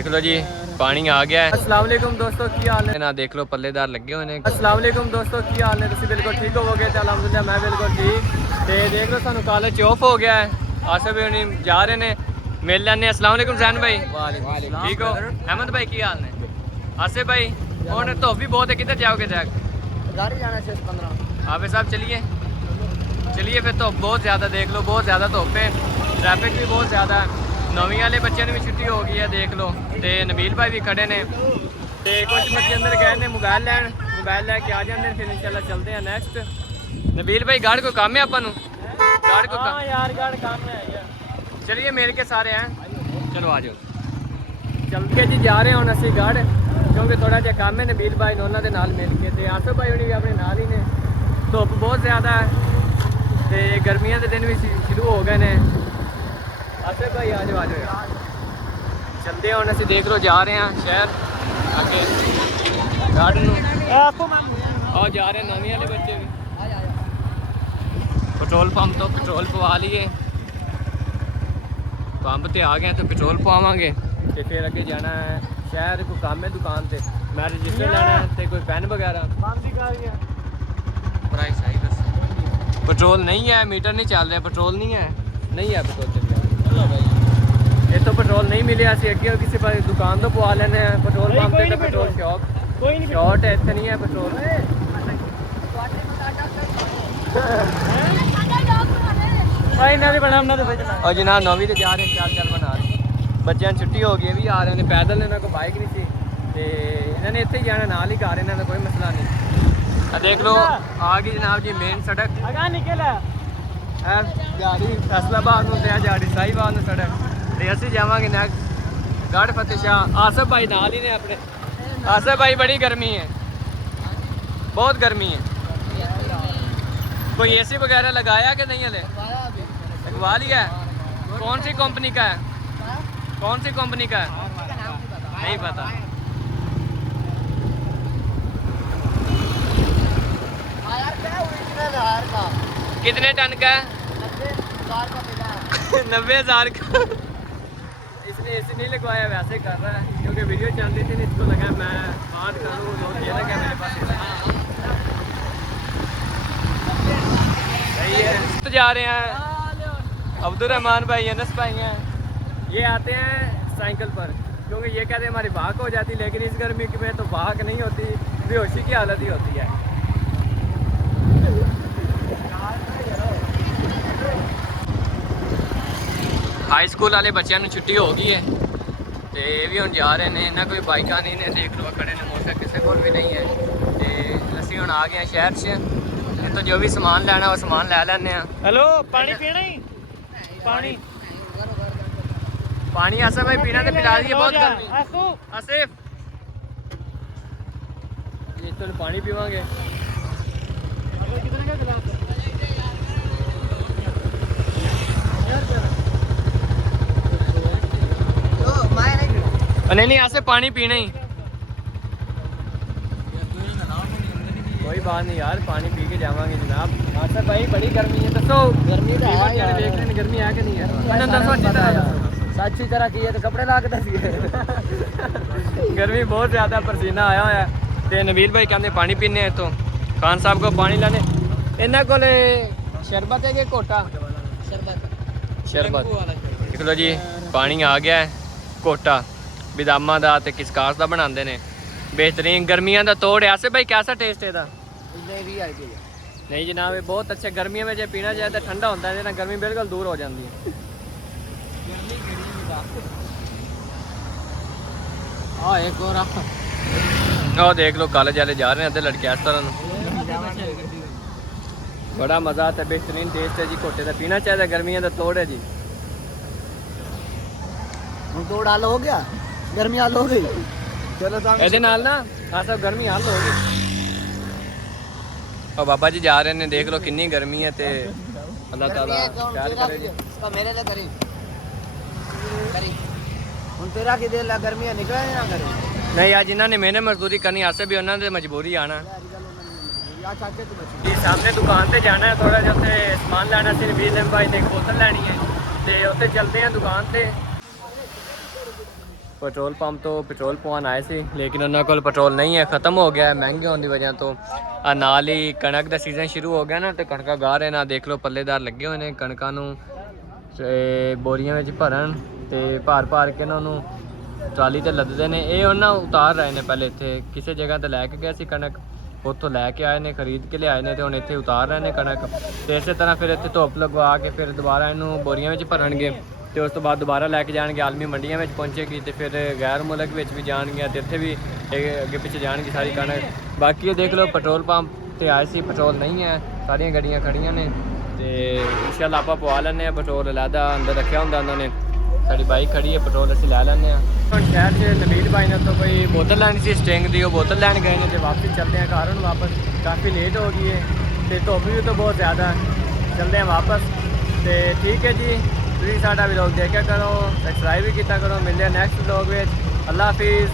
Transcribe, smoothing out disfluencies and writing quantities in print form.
देख लो जी पानी आ गया है। अस्सलाम वालेकुम दोस्तों की हाल है ना, देख लो पल्लेदार लगे हुए हैं। अस्सलाम वालेकुम दोस्तों की हाल है, तुम बिल्कुल ठीक होवोगे? अल्हम्दुलिल्लाह मैं बिल्कुल ठीक। तो देख लो सानू कॉलेज ऑफ हो गया है, आसिफ भाई जा रहे हैं, मिल लेने। अस्सलाम वालेकुम जैन भाई, ठीक हो? अहमद भाई की हाल ने? आसिफ भाई और धुप भी बहुत है, किधर जाओगे? आप साहब चलिए चलिए फिर। धुप बहुत ज़्यादा, देख लो बहुत ज़्यादा धुप है, ट्रैफिक भी बहुत ज़्यादा है। नौवीं वाले बच्चों ने भी छुट्टी हो गई है, देख लो। तो नबील भाई भी खड़े ने, तो कुछ बच्चे अंदर गए ने मोबाइल लैके आ जाते हैं, फिर इंशाल्लाह चलते हैं नेक्स्ट। नबील भाई गाड़ को काम है अपन गाड़ को काम यार, गाड़ काम है यार। चलिए मेरे के सारे हैं, चलो आ जाओ। चल के जी जा रहे हैं हम असी गढ़, क्योंकि थोड़ा जहा काम है नबील भाई ने उन्होंने नाल मिल के। तो आसिफ भाई होनी भी अपने नाल ही ने। धुप बहुत ज़्यादा है, तो गर्मियों के दिन भी शुरू हो गए हैं। आसिफ भाई आ जाओ यार, चलते हैं हम असी। देख लो जा रहे हैं शहर आगे गार्डन और जा रहे हैं नवी वाले बच्चे भी। पेट्रोल पंप तो पेट्रोल पवा लिए, पंप पे आ गए तो पेट्रोल पवावांगे, तो फिर अगे जाना है शहर। कोई काम है दुकान से, मैं रजिस्टर लेना है, तो कोई पेन वगैरह। प्राइस आई बस, पेट्रोल नहीं है, मीटर नहीं चल रहा, पेट्रोल नहीं है पेट्रोल चल रहा भाई। ये तो पेट्रोल नहीं मिले, असं अगे किसी पर दुकान तो पवा लेने हैं पेट्रोल पंप पे। तो पेट्रोल शॉर्ट है, इतने नहीं है पेट्रोल। और जनाब नौवीं तो जा रहे हैं, चार बना रहे बच्चों छुट्टी हो गई, भी आ रहे हैं पैदल। इन्होंने कोई बाइक नहीं थी, तो इन्होंने इतने ही जाना, नाल ही घर, इन्होंने कोई मसला नहीं। देख लो आ गई जनाब जी मेन सड़क, फैसलाबाद में जा रही साहिबाद में सड़क। तो असी जावे नैक्सट गढ़ फतेह शाह। आसिफ भाई नाल ही ने अपने। आसिफ भाई बड़ी गर्मी है, बहुत गर्मी है। कोई एसी वगैरह लगाया कि नहीं? हले लगवा लिया है? कौन सी कंपनी का है? कौन सी कंपनी का है? नहीं पता। कितने टन का है? 90,000 का। इसने एसी नहीं लगवाया, वैसे कर रहा है क्योंकि वीडियो चल रही थी, इसको लगा मैं बात करूँ, लोग ये लगा मेरे पास। सही है। तो जा रहे हैं अब्दुलरहमान भाई, अनस भाई हैं, ये आते हैं साइकिल पर, क्योंकि ये कहते हैं हमारी भाग हो जाती, लेकिन इस गर्मी में तो भाग नहीं होती, बेहोशी की हालत ही होती है। हाई स्कूल वाले बच्चों को छुट्टी हो गई है, तो ये भी हम जा रहे हैं ना। कोई बाइक नहीं ने, देख लो खड़े ने, मोटरसाइकिल किसी को भी नहीं है। तो असी हम आ गए हैं शहर से, तो जो भी सामान लेना वो सामान ले लेने। हेलो पानी पीना ही पानी आसिफ भाई पीना तो पिला दिए, बहुत गर्मी। आसिफ ये तो पानी पीवांगे। नहीं ऐसे पानी पीना ही, कोई बात नहीं यार, पानी पी के जावांगे जनाब। आसिफ भाई बड़ी गर्मी है, दसो गर्मी तो है यार, देख रहे गर्मी है कि नहीं है? दसो अच्छी तरह की है तो कपड़े ला के दसिए। गर्मी बहुत ज़्यादा, पसीना आया हुआ है। तो नबील भाई कहते पानी पीने हैं, तो खान साहब को पानी लाने। इन्होंने को शरबत है कि कोटा? शरबत। देख लो जी पानी आ गया है, कोटा बदामा का तो किसकास का बनाते हैं, बेहतरीन गर्मियों का तोड़ है। आसिफ भाई कैसा टेस्ट है इसका? नहीं जनाब ये बहुत अच्छा, गर्मियों में जो पीना चाहिए तो ठंडा होता है ना, गर्मी बिल्कुल दूर हो जाती है। और देख लो कॉलेज वाले जा रहे हैं, अद्धे लड़के इस तरह। बड़ा मज़ा आता है, बेहतरीन टेस्ट है जी कोटे का, पीना चाहिए, गर्मियों का तोड़ है जी। तोड़ हल हो गया, गर्मी हल हो गई। चलो ऐसे नाल ना हाँ सब गर्मी हल हो गई। और बाबा जी जा रहे हैं, देख लो कितनी गर्मी है। तो अल्लाह ताला प्यार करे जी। मेरे लिए करी हम तेरा की देर लग गर्मी निकले ना करे। नहीं यार जिन्होंने मेहनत मजदूरी करनी आसे भी उन्होंने मजबूरी आना जी। सामने दुकान पे जाना है, थोड़ा जिहा सामान लेना, सिर्फ 20 भाई ने एक बोतल लैनी है, तो उत्ते चलते हैं दुकान पे। ਪੈਟਰੋਲ ਪੰਪ ਤੋਂ ਪੈਟਰੋਲ ਪਵਾਉਣ ਆਏ ਸੀ, ਲੇਕਿਨ ਉਹਨਾਂ ਕੋਲ ਪੈਟਰੋਲ ਨਹੀਂ ਹੈ, ਖਤਮ ਹੋ ਗਿਆ ਹੈ ਮਹਿੰਗੇ ਹੋਣ ਦੀ ਵਜ੍ਹਾ ਤੋਂ। ਆ ਨਾਲ ਹੀ ਕਣਕ ਦਾ ਸੀਜ਼ਨ ਸ਼ੁਰੂ ਹੋ ਗਿਆ ਨਾ, ਤੇ ਕਣਕਾਂ ਗਾ ਰਹੇ ਨਾ, ਦੇਖ ਲਓ ਪੱਲੇਦਾਰ ਲੱਗੇ ਹੋਏ ਨੇ ਕਣਕਾਂ ਨੂੰ ਤੇ ਬੋਰੀਆਂ ਵਿੱਚ ਭਰਨ ਤੇ ਭਾਰ ਕੇ ਉਹਨਾਂ ਨੂੰ ਟਰਾਲੀ ਤੇ ਲੱਦਦੇ ਨੇ। ਇਹ ਉਹਨਾਂ ਉਤਾਰ ਰਹੇ ਨੇ, ਪਹਿਲੇ ਇੱਥੇ ਕਿਸੇ ਜਗ੍ਹਾ ਤੇ ਲੈ ਕੇ ਗਏ ਸੀ ਕਣਕ, ਉੱਥੋਂ ਲੈ ਕੇ ਆਏ ਨੇ, ਖਰੀਦ ਕੇ ਲਿਆਏ ਨੇ ਤੇ ਹੁਣ ਇੱਥੇ ਉਤਾਰ ਰਹੇ ਨੇ ਕਣਕ। ਤੇ ਇਸੇ ਤਰ੍ਹਾਂ ਫਿਰ ਇੱਥੇ ਧੁੱਪ ਲਗਵਾ ਕੇ ਫਿਰ ਦੁਬਾਰਾ ਇਹਨੂੰ ਬੋਰੀਆਂ ਵਿੱਚ ਭਰਨਗੇ ਤੇ ਉਸ ਤੋਂ ਬਾਅਦ ਦੁਬਾਰਾ ਲੈ ਕੇ ਜਾਣਗੇ, ਆਲਮੀ ਮੰਡੀਆਂ ਵਿੱਚ ਪਹੁੰਚੇਗੀ ਤੇ ਫਿਰ ਗੈਰ ਮੁਲਕ ਵਿੱਚ ਵੀ ਜਾਣਗੀਆਂ ਤੇ ਇੱਥੇ ਵੀ ਅੱਗੇ ਪਿੱਛੇ ਜਾਣਗੀ ਸਾਰੀ ਕਣਕ। ਬਾਕੀ ਇਹ ਦੇਖ ਲਓ ਪੈਟਰੋਲ ਪੰਪ ਤੇ ਆਏ ਸੀ, ਪੈਟਰੋਲ ਨਹੀਂ ਹੈ, ਸਾਰੀਆਂ ਗੱਡੀਆਂ ਖੜੀਆਂ ਨੇ ਤੇ ਇੰਸ਼ਾਅੱਲਾ ਆਪਾਂ ਪਵਾ ਲੈਂਦੇ ਹਾਂ ਪੈਟਰੋਲ। ਅਲੱਗਾ ਅੰਦਰ ਰੱਖਿਆ ਹੁੰਦਾ ਉਹਨਾਂ ਨੇ, ਸਾਡੀ ਬਾਈਕ ਖੜੀ ਹੈ, ਪੈਟਰੋਲ ਅਸੀਂ ਲੈ ਲੈਂਦੇ ਹਾਂ। ਹੁਣ ਸ਼ਹਿਰ 'ਚ ਨਬੀਲ ਭਾਈ ਨੇ ਉੱਥੋਂ ਕੋਈ ਬੋਤਲ ਲੈਣੀ ਸੀ ਸਟਿੰਗ ਦੀ, ਉਹ ਬੋਤਲ ਲੈਣ ਗਏ ਨੇ ਤੇ ਵਾਪਸ ਚੱਲਦੇ ਹਾਂ ਘਰ। ਹੁਣ ਵਾਪਸ ਕਾਫੀ ਲੇਟ ਹੋ ਗਈ ਹੈ ਤੇ ਧੁੱਪ ਵੀ ਤਾਂ ਬਹੁਤ ਜ਼ਿਆਦਾ, ਚੱਲਦੇ ਹਾਂ ਵਾਪਸ। ਤੇ ਠੀਕ ਹੈ ਜੀ, ਤੁਸੀਂ ਸਾਡਾ ਵਲੌਗ ਦੇਖਿਆ ਕਰੋ, ਸਬਸਕ੍ਰਾਈਬ ਵੀ ਕੀਤਾ ਕਰੋ। ਮਿਲਦੇ ਹਾਂ ਨੈਕਸਟ ਵਲੌਗ ਵਿੱਚ। ਅੱਲਾ ਹਾਫਿਜ਼।